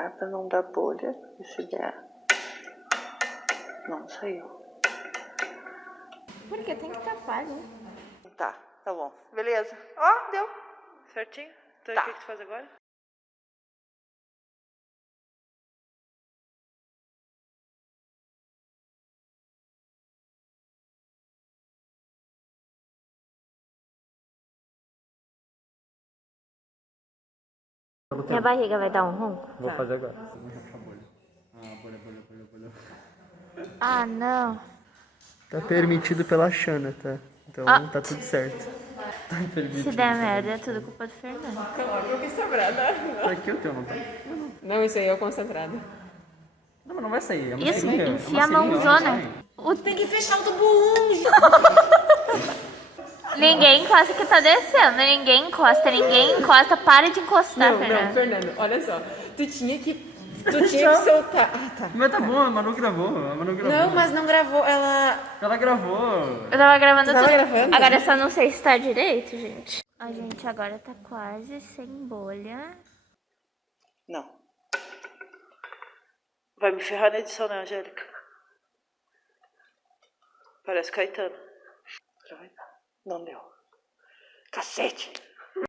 ar pra não dar bolha. E se der, não saiu. Porque tem que tapar, né? Tá bom. Beleza. Ó, deu. Certinho? Então Tá. o que tu faz agora? Minha barriga vai dar um ronco? Vou fazer agora. Ah, não. Tá permitido pela Schana, tá? Então tá tudo certo. Tá permitido. Se der merda, é tudo culpa do Fernando. Coloca o concentrada. Tá aqui o teu, não tá? Não, isso aí é o concentrado. Não, mas não vai sair. É uma Isso, seringa. enfia a mãozona. Tem que fechar o tubo 1. Ninguém encosta que tá descendo. Ninguém encosta. Para de encostar, Não, Fernando. Fernando, olha só. Tu tinha que soltar. Ah, tá. Mas tá bom, a Manu gravou. Não, mas não gravou. Ela gravou. Eu tava gravando Tava tudo. gravando? Agora eu só não sei se tá direito, gente. A gente agora tá quase sem bolha. Não. Vai me ferrar na edição, né, Angélica? Parece Caetano. Não deu. Cacete!